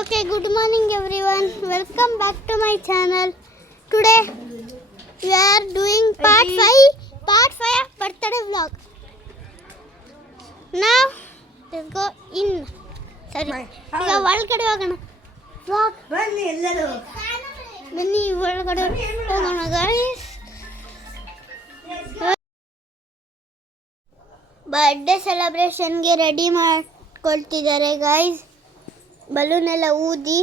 Okay, good morning everyone. Welcome back to my channel. Today we are doing part 5 birthday vlog. Now let's go in. Sorry. ಈಗ ಒಳಗಡೆ ಹೋಗೋಣ. Vlog ಬನ್ನಿ ಎಲ್ಲರೂ. ಬನ್ನಿ ಒಳಗಡೆ ಹೋಗೋಣ guys. ಬರ್ತ್ಡೇ ಸೆಲೆಬ್ರೇಷನ್ಗೆ ರೆಡಿ ಮಾಡ್ಕೊಳ್ತಿದ್ದಾರೆ ಗಾಯ್ಸ್. ಬಲೂನ್ ಎಲ್ಲ ಊದಿ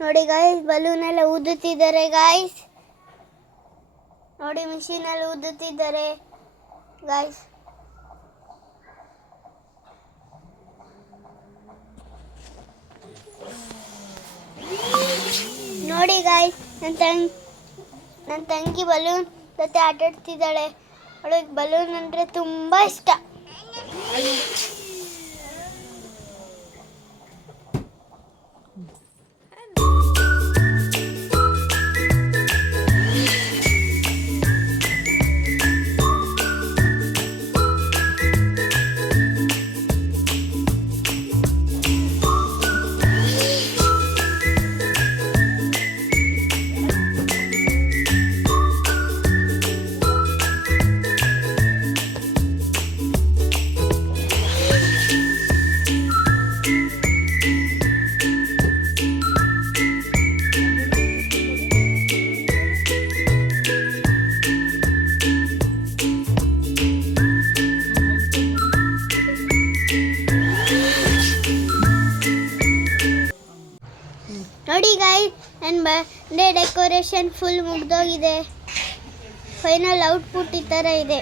ನೋಡಿ ಗಾಯ್ಸ್, ಬಲೂನ್ ಎಲ್ಲ ಊದುತ್ತಿದ್ದಾರೆ ಗಾಯ್ಸ್. ನೋಡಿ ಮಿಷಿನ್ ಅಲ್ಲಿ ಊದುತ್ತಿದ್ದಾರೆ ಗಾಯ್ಸ್. ನೋಡಿ ಗಾಯ್ಸ್, ನನ್ನ ತಂಗಿ ಬಲೂನ್ ಜೊತೆ ಆಟಾಡ್ತಿದ್ದಾಳೆ. ಅವಳಿಗೆ ಬಲೂನ್ ಅಂದರೆ ತುಂಬ ಇಷ್ಟ. ನೋಡಿ ಗಾಯ್ಸ್, ನನ್ನ ಬರ್ತ್ಡೇ ಡೆಕೋರೇಷನ್ ಫುಲ್ ಮುಗ್ದೋಗಿದೆ. ಫೈನಲ್ ಔಟ್ಪುಟ್ ಈ ಥರ ಇದೆ.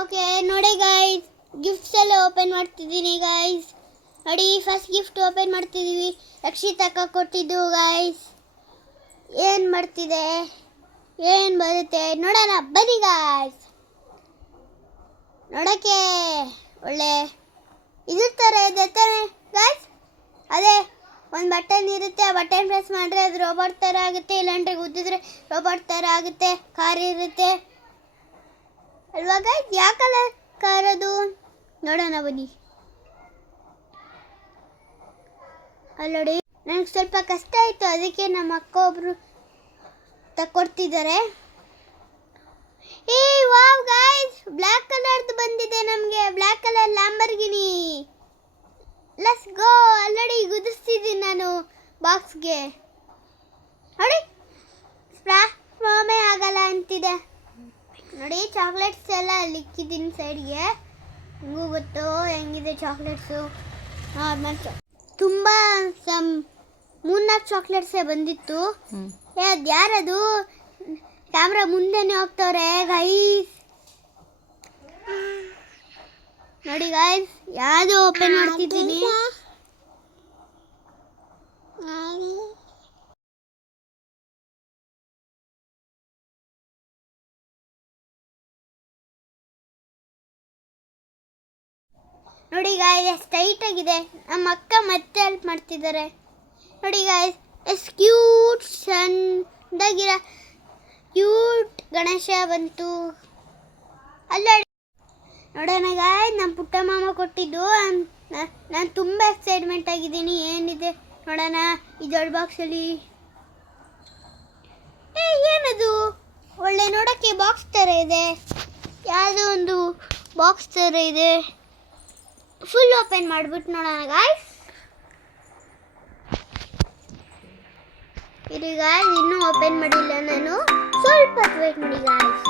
ಓಕೆ ನೋಡಿ ಗಾಯ್ಸ್, ಗಿಫ್ಟ್ಸ್ ಎಲ್ಲ ಓಪನ್ ಮಾಡ್ತಿದ್ದೀನಿ ಗಾಯ್ಸ್. ನೋಡಿ ಫಸ್ಟ್ ಗಿಫ್ಟ್ ಓಪನ್ ಮಾಡ್ತಿದ್ದೀವಿ. ರಕ್ಷಿತಕ್ಕ ಕೊಟ್ಟಿದ್ದು ಗಾಯ್ಸ್. ಏನು ಮಾಡ್ತಿದೆ, ಏನು ಬರುತ್ತೆ ನೋಡೋಣ ಬನ್ನಿ ಗಾಯ್ಸ್. ನೋಡೋಕ್ಕೆ ಒಳ್ಳೆ ಇದ್ರ ಥರ ಇದೆ ತಾನೆ ಗಾಯ್ಸ್. ಅದೇ ಒಂದು ಬಟನ್ ಇರುತ್ತೆ, ಆ ಬಟನ್ ಪ್ರೆಸ್ ಮಾಡಿದ್ರೆ ಅದು ರೋಬೋಟ್ ಥರ ಆಗುತ್ತೆ, ಇಲ್ಲಾಂದ್ರೆ ಉದ್ದಿದ್ರೆ ರೋಬೋಟ್ ಥರ ಆಗುತ್ತೆ. ಕಾರ್ ಇರುತ್ತೆ ಅಲ್ವಾ ಗಾಯ್ಸ್? ಯಾವ ಕಲರ್ ಕಾರ್ ಅದು ನೋಡೋಣ ಬನ್ನಿ. ಅಲ್ಲಿ ನೋಡಿ, ನನಗೆ ಸ್ವಲ್ಪ ಕಷ್ಟ ಆಯಿತು, ಅದಕ್ಕೆ ನಮ್ಮ ಅಕ್ಕ ಒಬ್ಬರು ತಕೊಡ್ತಿದ್ದಾರೆ. ಏ ವಾವ್ ಗಾಯ್ಸ್, ಬ್ಲ್ಯಾಕ್ ಕಲರ್ದು ಬಂದಿದೆ ನಮಗೆ. Black colour Lamborghini. Let's go. Already ಗುದಿಸ್ತಿದ್ದೀನಿ ನಾನು ಬಾಕ್ಸ್ಗೆ. ನೋಡಿ ಸ್ಪ್ರಾಮೇ ಆಗಲ್ಲ ಅಂತಿದೆ. ನೋಡಿ ಚಾಕ್ಲೇಟ್ಸ್ ಎಲ್ಲ ಲಿಕ್ಕಿದ್ದೀನಿ ಸೈಡ್ಗೆ. ಹೆಂಗೂ ಗೊತ್ತು ಹೆಂಗಿದೆ ಚಾಕ್ಲೇಟ್ಸು. ತುಂಬ 3-4 ಚಾಕ್ಲೇಟ್ಸೇ ಬಂದಿತ್ತು. ಅದು ಯಾರದು ಕ್ಯಾಮ್ರಾ ಮುಂದೆನೇ ಹೋಗ್ತವ್ರೆ ಗೈಸ್. ನೋಡಿ ಗೈಸ್, ಯಾವುದು ಓಪನ್ ಮಾಡ್ತಿದ್ದೀನಿ. ನೋಡಿ ಗಾಯ್ಸ್, ಎಷ್ಟು ಟೈಟ್ ಆಗಿದೆ. ನಮ್ಮ ಅಕ್ಕ ಮತ್ತೆ ಹೆಲ್ಪ್ ಮಾಡ್ತಿದ್ದಾರೆ. ನೋಡಿ ಗಾಯ್ಸ್, ಎಷ್ಟು ಕ್ಯೂಟ್ ಸಣ್ಣದಾಗಿರೋ ಕ್ಯೂಟ್ ಗಣೇಶ ಬಂತು. ಅಲ್ಲ ನೋಡೋಣ ಗಾಯ್ಸ್, ನಮ್ಮ ಪುಟ್ಟ ಮಾಮ ಕೊಟ್ಟಿದ್ದು. ನಾನು ತುಂಬ ಎಕ್ಸೈಟ್ಮೆಂಟ್ ಆಗಿದ್ದೀನಿ. ಏನಿದೆ ನೋಡೋಣ ಈ ದೊಡ್ಡ ಬಾಕ್ಸಲ್ಲಿ. ಏನದು ಒಳ್ಳೆ ನೋಡೋಕ್ಕೆ ಬಾಕ್ಸ್ ಥರ ಇದೆ. ಯಾವುದೋ ಒಂದು ಬಾಕ್ಸ್ ಥರ ಇದೆ. ಫುಲ್ ಓಪನ್ ಮಾಡಿಬಿಟ್ಟು ನೋಡೋಣ ಗಾಯ್ಸ್. ಇದು ಗಾಯ್ಸ್ ಇನ್ನೂ ಓಪನ್ ಮಾಡಿಲ್ಲ ನಾನು. ಸ್ವಲ್ಪ ವೇಟ್ ಮಾಡಿ ಗಾಯ್ಸ್.